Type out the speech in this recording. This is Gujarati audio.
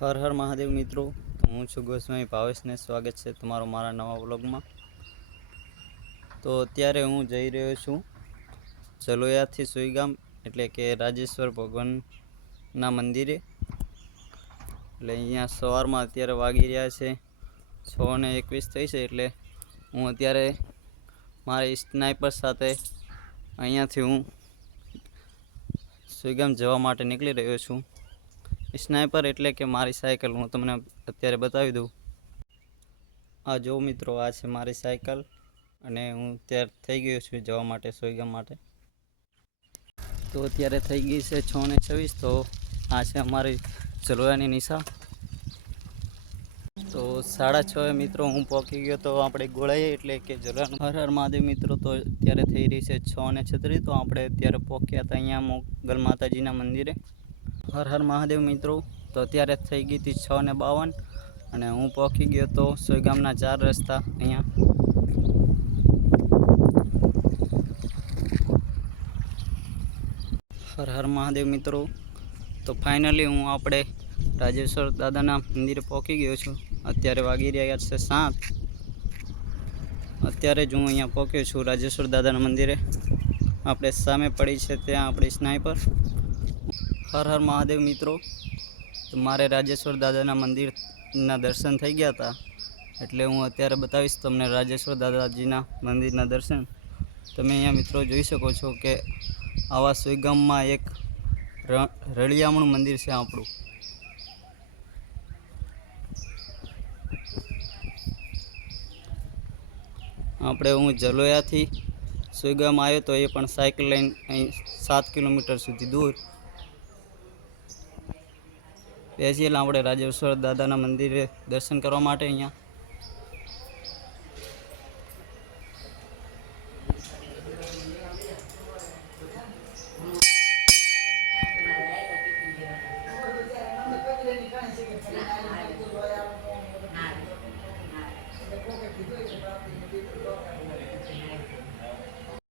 હર હર મહાદેવ મિત્રો, હું છું ગોસ્વામી ભાવેશને સ્વાગત છે તમારો મારા નવા વ્લોગમાં। તો અત્યારે હું જઈ રહ્યો છું જલોયાથી સુઈગામ એટલે કે રાજેશ્વર ભગવાનના મંદિરે। એટલે અહીંયા સવારમાં અત્યારે વાગી રહ્યા છે 6:21 થઈ છે। એટલે હું અત્યારે મારી સ્નાઈપર સાથે અહીંયાથી હું સુઈગામ જવા માટે નીકળી રહ્યો છું। સ્નાઈપર એટલે કે મારી સાયકલ હું તમને અત્યારે બતાવી દઉં। આ જો મિત્રો, આ છે મારી સાયકલ અને હું તૈયાર થઈ ગયો છું જવા માટે સુઈગામ માટે। તો અત્યારે થઈ ગઈ છે 6:26। તો આ છે અમારી જલોયાની નિશા। તો 6:30 મિત્રો હું પહોંચી ગયો તો આપણે ગોળાઈએ એટલે કે જલોયાનું હર હર મહાદેવ મિત્રો। તો અત્યારે થઈ રહી છે 6:36। તો આપણે અત્યારે પહોંચ્યા હતા અહીંયા મોગલ માતાજીના મંદિરે। હર હર મહાદેવ મિત્રો। તો અત્યારે થઈ ગઈ હતી 6:52 અને હું પહોંચી ગયો તો સુઈગામના 4 રસ્તા અહીંયા। હર હર મહાદેવ મિત્રો। તો ફાઇનલી હું આપણે રાજેશ્વર દાદાના મંદિરે પહોંચી ગયો છું। અત્યારે વાગી રહ્યા છે 7। અત્યારે જ હું અહીંયા પહોંચ્યો છું રાજેશ્વર દાદાના મંદિરે। આપણે સામે પડી છે ત્યાં આપણી સ્નાઈપર। હર હર મહાદેવ મિત્રો। તો મારે રાજેશ્વર દાદાના મંદિરના દર્શન થઈ ગયા હતા, એટલે હું અત્યારે બતાવીશ તમને રાજેશ્વર દાદાજીના મંદિરના દર્શન। તમે અહીંયા મિત્રો જોઈ શકો છો કે આવા સુઈગામમાં એક રળિયામણું મંદિર છે આપણું। હું જલોયાથી સુઈગામ આવ્યો તો એ પણ સાયકલ લઈને અહીં 7 કિલોમીટર સુધી દૂર। બેસીએ આપણે રાજેશ્વર દાદાના મંદિરે દર્શન કરવા માટે અહીંયા।